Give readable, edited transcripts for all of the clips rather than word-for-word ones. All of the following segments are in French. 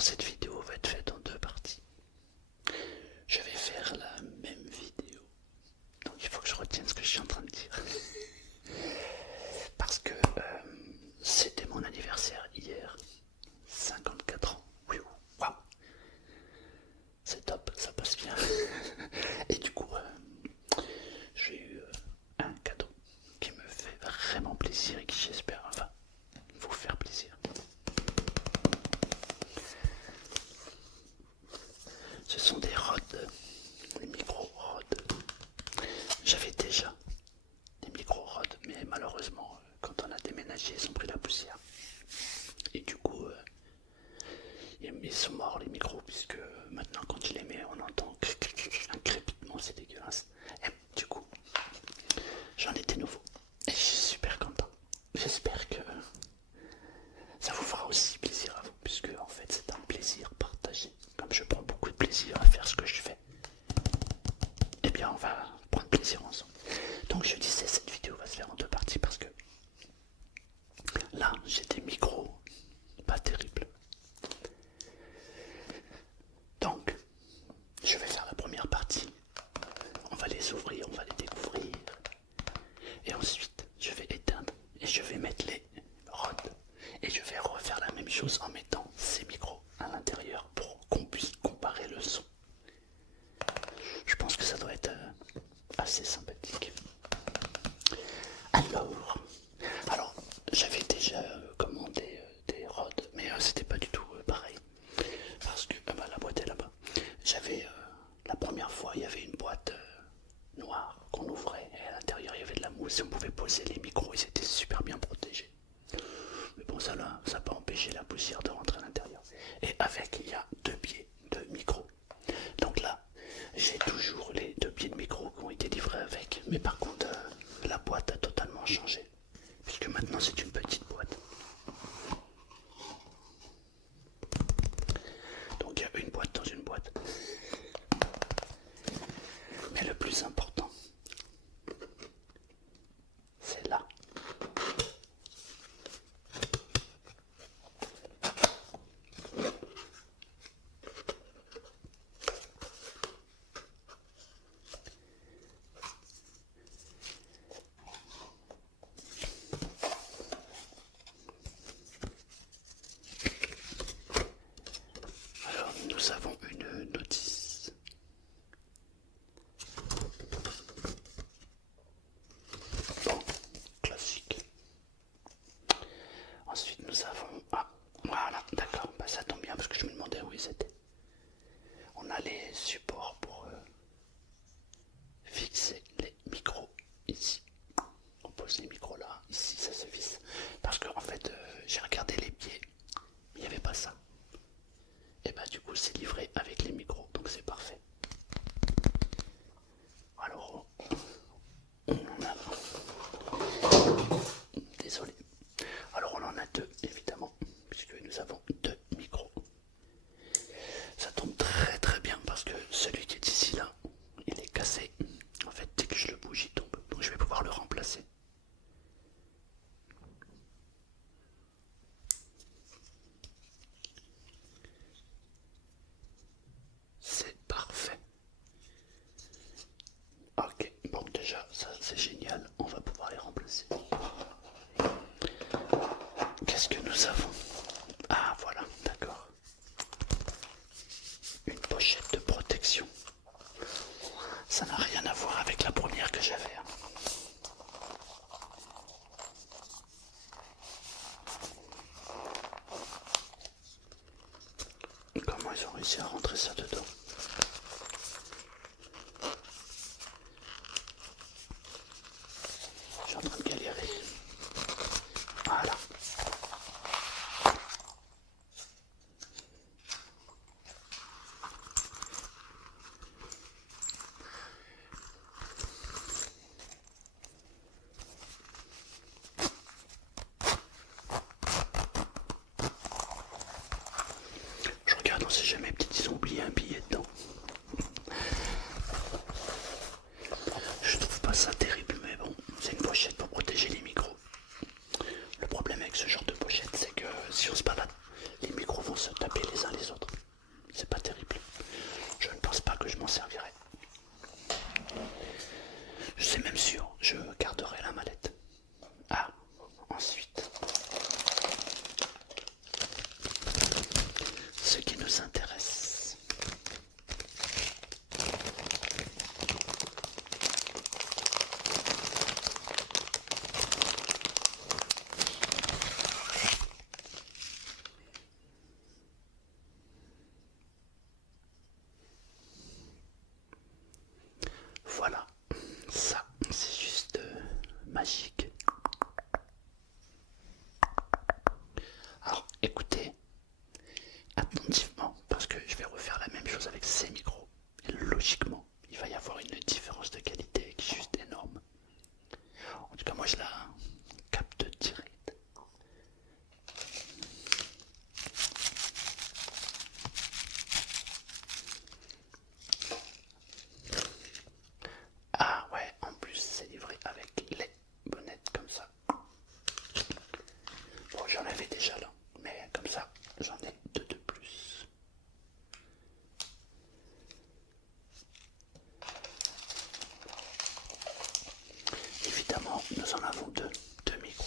Alors cette vidéo va être faite en deux parties. Je vais faire la même vidéo. Donc il faut que je retienne ce que je suis en train de dire. Parce que c'était mon anniversaire hier. 54 ans. Oui, waouh. C'est top, ça passe bien. Et du coup, j'ai eu un cadeau qui me fait vraiment plaisir et qui j'espère vous faire plaisir. Ce sont des Rode, des micros Rode. J'avais déjà des micros Rode, mais malheureusement, quand on a déménagé, ils ont pris la poussière. Et du coup, ils sont morts les micros, puisque maintenant, quand je les mets, on entend un crépitement, c'est dégueulasse. Et du coup, j'en ai des nouveaux. Et je suis super content. J'espère que ça vous fera aussi plaisir à vous, puisque en fait, c'est un plaisir partagé. Comme je prends beaucoup de plaisir à faire ce que je fais, eh bien, on va prendre plaisir ensemble. Donc, je disais, cette vidéo va se faire en deux parties parce que là, j'ai des micros pas terribles. Donc, je vais faire la première partie. On va les ouvrir, on va les découvrir. Et ensuite, je vais éteindre et je vais mettre les rods. Et je vais refaire la même chose en mettant ces micros à l'intérieur pour qu'on puisse comparer le son. Je pense que ça doit être assez sympathique. Alors, j'avais déjà commandé des rods, mais c'était pas du tout pareil. Parce que la boîte est là-bas. J'avais la première fois, il y avait une boîte noire qu'on ouvrait et à l'intérieur il y avait de la mousse et on pouvait poser les micros, ils étaient super bien protégés. Mais bon, ça là, ça n'a pas empêché la poussière de rentrer à l'intérieur. Et avec, il y a deux pieds de micro. Donc là, j'ai toujours les deux pieds de micro qui ont été livrés avec. Mais par contre, la boîte a totalement changé. Puisque maintenant c'est une petite boîte. Donc il y a une boîte dans une boîte. Mais le plus important, c'est là. Alors nous avons une notice. Bon, classique. Ensuite nous avons... Ah, voilà, d'accord, ça tombe bien parce que je me demandais où ils étaient. On a les supports pour fixer les micros ici. On pose les micros là, ici ça se visse. Parce que en fait j'ai regardé les pieds, mais il n'y avait pas ça. Et bah du coup c'est livré avec les micros, donc c'est parfait. Alors on en a... Désolé. Alors on en a deux évidemment, puisque nous avons deux micros. Ça tombe très très bien parce que celui qui est ici là, il est cassé. En fait dès que je le bouge il tombe, donc je vais pouvoir le remplacer. C'est parfait. Ok, bon déjà ça c'est génial, on va pouvoir les remplacer. Qu'est-ce que nous avons? Ah voilà, d'accord. Une pochette de protection. Ça n'a rien à voir avec la première que j'avais. Comment ils ont réussi à rentrer ça dedans? Je suis en train de galérer. Voilà. Je regarde, on sait jamais, peut-être ils ont oublié un billet dedans. Je trouve pas ça terrible, mais bon, c'est une pochette pour protéger les micros. Le problème avec ce genre de pochette, c'est que si on se balade, les micros vont se taper les uns les autres. nous en avons deux micros.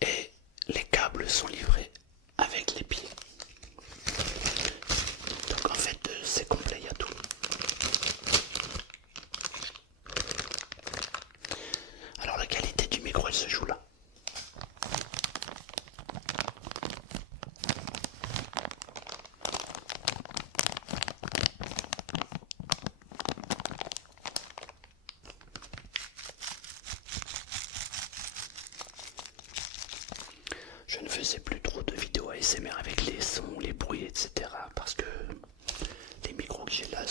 Et les câbles sont livrés avec les pieds. Donc en fait c'est complet, il y a tout. Alors la qualité du micro elle se joue là. Je ne faisais plus trop de vidéos ASMR avec les sons, les bruits, etc. Parce que les micros que j'ai là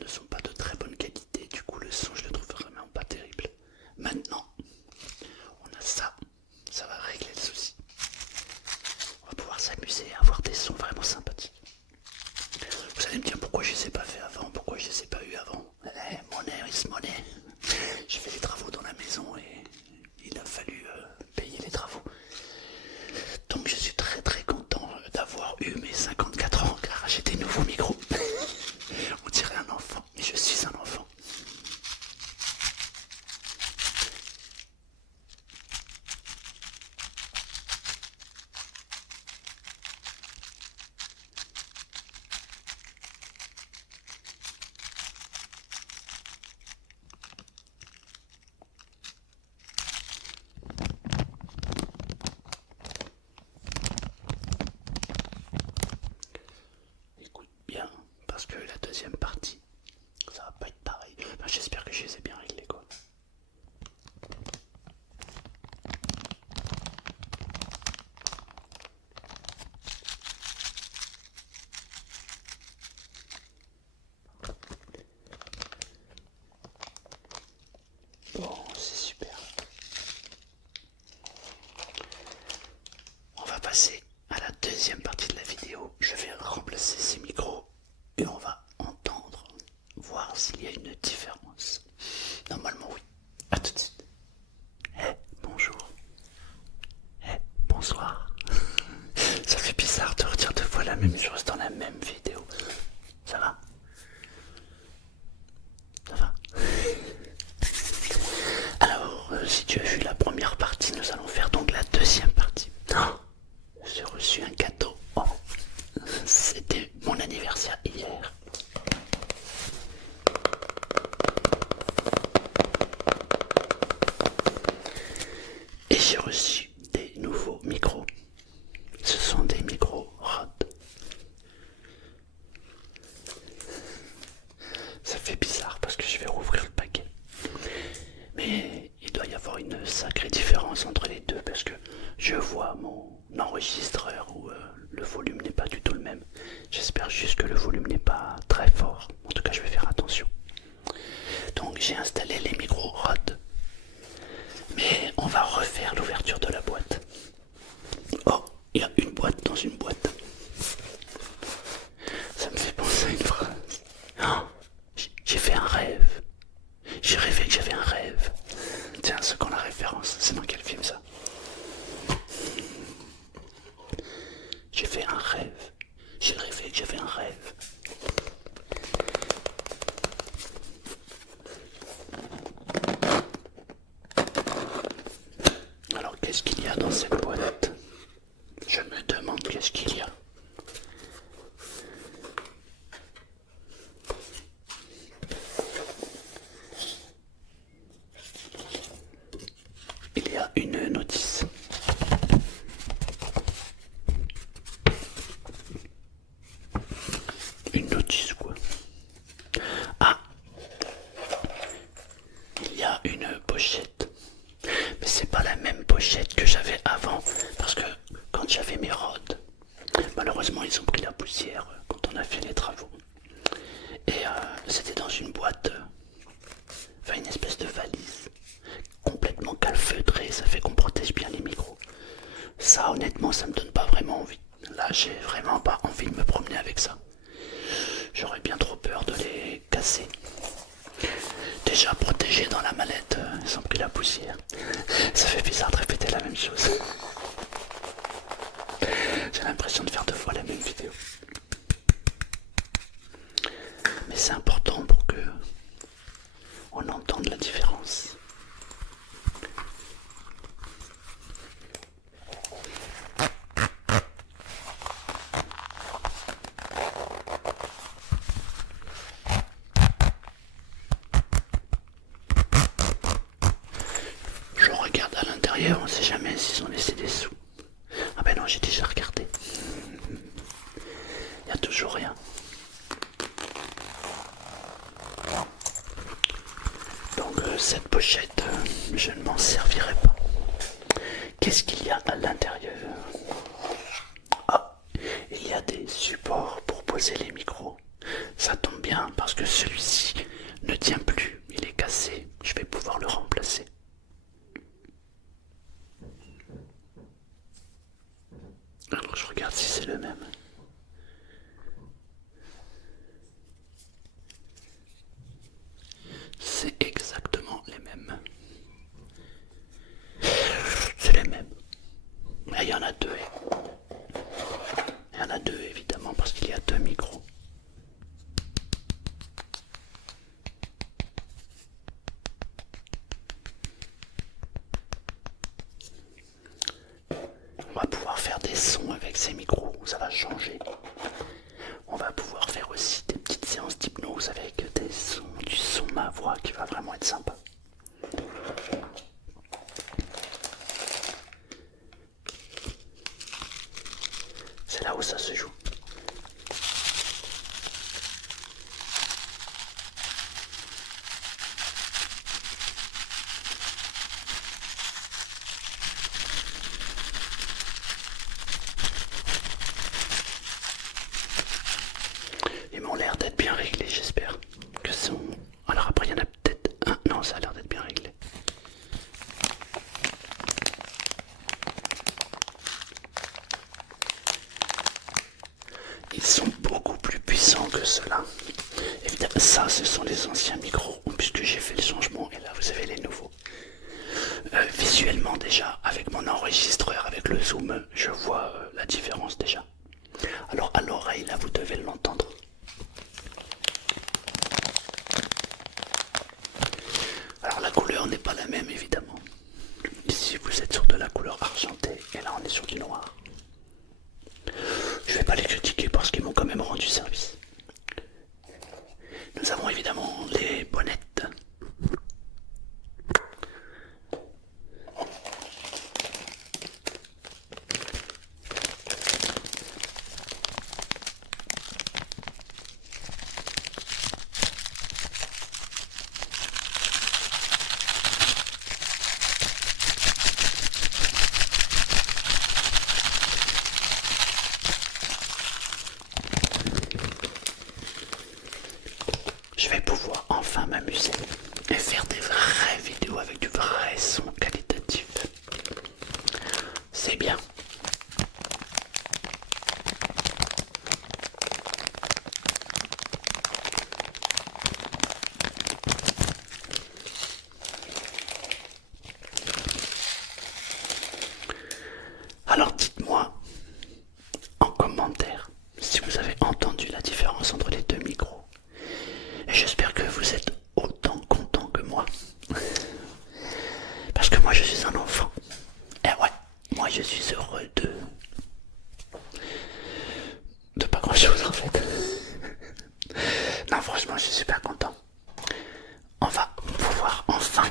ne sont pas de très bonne qualité. Du coup, le son, je le trouve vraiment pas terrible. Maintenant, on a ça. Ça va régler le souci. On va pouvoir s'amuser à avoir des sons vraiment sympathiques. Vous allez me dire pourquoi je ne les ai pas fait avant, pourquoi je ne les ai pas eu avant. Monnaie is money. J'ai fait des travaux dans la maison et il a fallu payer les travaux. Donc je suis très très content d'avoir eu mes 54 ans car j'ai des nouveaux micros. On dirait un enfant, mais je suis un enfant. Écoute bien, parce que la deuxième partie, ça va pas être pareil. Enfin, j'espère que je les ai bien réglés quoi. Bon, c'est super. On va passer à la deuxième partie de la vidéo. Je vais remplacer ces micros et on va entendre, voir s'il y a une différence. Normalement oui. À tout de suite. Bonjour. Bonsoir. Ça fait bizarre de redire deux fois la même chose dans la même vidéo. Ça va? Ça va? Alors, si tu as vu la première partie, nous allons faire donc la deuxième partie. Oh, j'ai reçu un cadeau. Oh, c'était mon anniversaire hier. Et j'ai reçu des nouveaux micros. Ce sont des micros Rode. Ça fait bizarre parce que je vais rouvrir le paquet. Mais il doit y avoir une sacrée différence entre les deux parce que je vois mon enregistreur où le volume n'est pas du tout le même. J'espère juste que le volume n'est pas très fort. En tout cas, je vais faire attention. Donc j'ai installé les micros Rode. Mais on va refaire l'ouverture de la boîte. Oh, il y a une boîte dans une boîte. Ça me fait penser à une phrase. Oh, j'ai fait un rêve. J'ai rêvé que j'avais un rêve. Tiens, ceux qui ont la référence, c'est dans quel film ça? J'ai fait un rêve. J'ai rêvé que j'avais un rêve. Alors qu'est-ce qu'il y a dans cette boîte? Je me demande qu'est-ce qu'il y a. Il y a une notice. Une notice quoi? Ah, il y a une pochette. Mais c'est pas la même pochette que j'avais avant. Parce que quand j'avais mes Rode, malheureusement ils ont pris la poussière quand on a fait les travaux. Et c'était dans une boîte, enfin une espèce de valise, complètement calfeutrée, ça fait qu'on protège bien les micros. Ça honnêtement ça me donne pas vraiment envie. Là j'ai vraiment pas envie de me promener avec ça. J'aurais bien trop peur de les casser. Déjà protégés dans la mallette, ils ont pris la poussière. Ça fait bizarre de répéter la même chose. J'ai l'impression de faire deux fois la même vidéo. Et on sait jamais s'ils ont laissé des sous. Ah ben non, j'ai déjà regardé. Il n'y a toujours rien. Donc cette pochette, je ne m'en servirai pas. Qu'est-ce qu'il y a à l'intérieur? Ah, il y a des supports pour poser les micros. Ça tombe bien parce que celui-ci ne tient plus, il est cassé. Je vais pouvoir le remplacer. Alors je regarde si c'est le même. C'est exactement les mêmes. C'est les mêmes. Mais il y en a deux. Il y en a deux évidemment parce qu'il y a deux micros. On va pouvoir faire des sons avec ces micros, ça va changer. On va pouvoir faire aussi des petites séances d'hypnose avec des sons, du son ma voix qui va vraiment être sympa. C'est là où ça se joue. Ils m'ont l'air d'être bien réglés, j'espère. Que sont... Alors après, il y en a peut-être un. Non, ça a l'air d'être bien réglé. Ils sont beaucoup plus puissants que ceux-là. Évidemment, ça, ce sont les anciens micros, puisque j'ai fait le changement, et là, vous avez les nouveaux. Visuellement, déjà, avec mon enregistreur, avec le zoom, je vois la différence déjà. Alors, à l'oreille, là, vous devez l'entendre. Alors, la couleur n'est pas la même, évidemment. Ici, vous êtes sur de la couleur argentée, et là, on est sur du noir. Je vais pas les critiquer parce qu'ils m'ont quand même rendu service. Nous avons évidemment les bonnettes. Je vais pouvoir enfin m'amuser et faire des vraies vidéos avec du vrai son qualitatif. C'est bien. Alors dites-moi en commentaire si vous avez entendu la différence entre les deux micros. Et j'espère que vous êtes autant content que moi. Parce que moi je suis un enfant. Et ouais, moi je suis heureux de pas grand chose en fait. Non, franchement, je suis super content. On va pouvoir enfin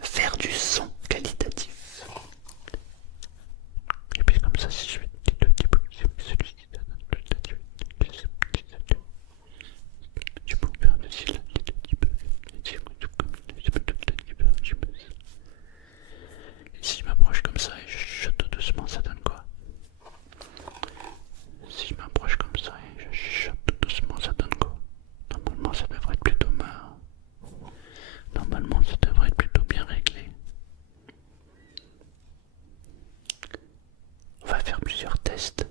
faire du son qualitatif. Et puis comme ça, si je fais celui-ci, je peux faire si je m'approche comme ça et je chuchote doucement, ça donne quoi? Si je m'approche comme ça et je chuchote doucement, ça donne quoi? Normalement, ça devrait être plutôt Normalement, ça devrait être plutôt bien réglé. On va faire plusieurs tests.